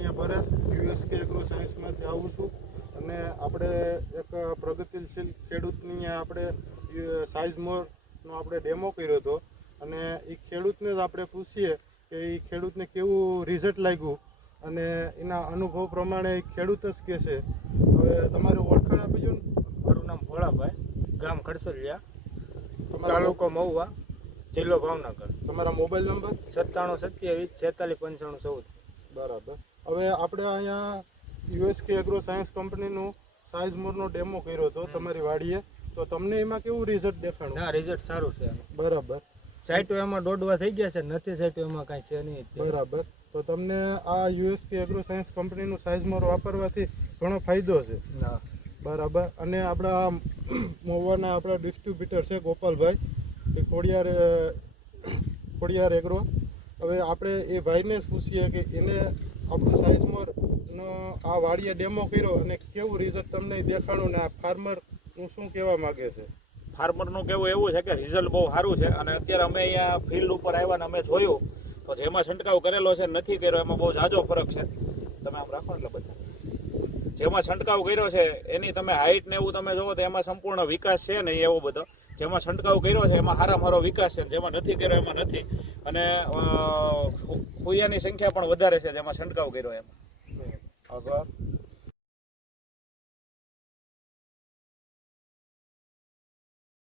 વાણિયા Paresh યુએસકે agro સાયન્સમાંથી આવું છું અને આપણે એક પ્રગતિશીલ ખેડૂતની આપણે સાઇઝ મોરનો આપણે ડેમો કર્યો હતો અને એ ખેડૂતને જ આપણે પૂછીએ કે એ ખેડૂતને કેવું રિઝલ્ટ લાગ્યું અને એના અનુભવ પ્રમાણે એ ખેડૂત જ કહે છે. હવે તમારું ઓળખાણ આપીજો ને. મારું નામ ભોળાભાઈ, ગામ ખડસલિયા, તાલુકો મહુવા, જિલ્લો ભાવનગર. તમારા મોબાઈલ નંબર 9727464514. બરાબર. હવે આપણે અહીંયા યુએસકે એગ્રો સાયન્સ કંપનીનું સાઇઝ મોરનો ડેમો કર્યો હતો તમારી વાડીએ, તો તમને એમાં કેવું રિઝલ્ટ દેખાણું? ના, રિઝલ્ટ સારું છે. બરાબર. સાઈટો એમાં દોડવા થઈ ગયા છે, નથી સાઈટો એમાં કાંઈ છે નહીં. બરાબર. તો તમને આ યુએસકે એગ્રો સાયન્સ કંપનીનું સાઇઝ મોર વાપરવાથી ઘણો ફાયદો છે. ના. બરાબર. અને આપણા મહુવાના આપણા ડિસ્ટ્રીબ્યુટર છે ગોપાલભાઈ, એ ખોડિયાર એગ્રો. હવે આપણે એ ભાઈને જ પૂછીએ કે એને આપણું સાઇઝ મોરનો આ વાડીએ ડેમો કર્યો અને કેવું રિઝલ્ટ તમને દેખાણું ને આ ફાર્મરનું શું કહેવા માગે છે? ફાર્મરનું કહેવું એવું છે કે રિઝલ્ટ બહુ સારું છે અને અત્યારે અમે અહીંયા ફિલ્ડ ઉપર આવ્યા ને અમે જોયું તો જેમાં છંટકાવ કરેલો છે નથી કર્યો એમાં બહુ ઝાઝો ફરક છે. તમે આમ રાખો એટલે બધા જેમાં છંટકાવ કર્યો છે એની તમે હાઇટ ને એવું તમે જોવો તો એમાં સંપૂર્ણ વિકાસ છે ને એવો બધો. જેમાં છંટકાવ કર્યો છે એમાં સારો વિકાસ છે, જેમાં નથી કર્યો એમાં નથી. અને ફૂયાની સંખ્યા પણ વધારે છે જેમાં છંટકાવ કર્યો એમાં. આભાર.